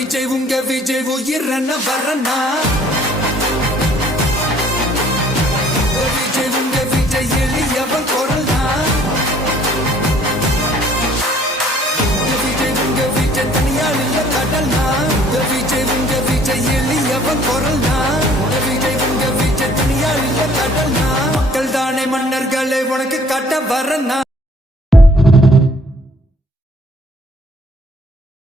விஜய் உங்க விஜய் உயிரன வரனா விஜய் உங்க விஜய் எளியவன் குரல்னா விஜய் உங்க விஜய் தனியால் இல்ல கடல்னா விஜய் உங்க விஜய் எளியவன் குரல்னா விஜய் உங்க விஜய் தனியால் இல்ல கடல்னா மக்கள் தானே மன்னர்களை உனக்கு காட்ட வரனா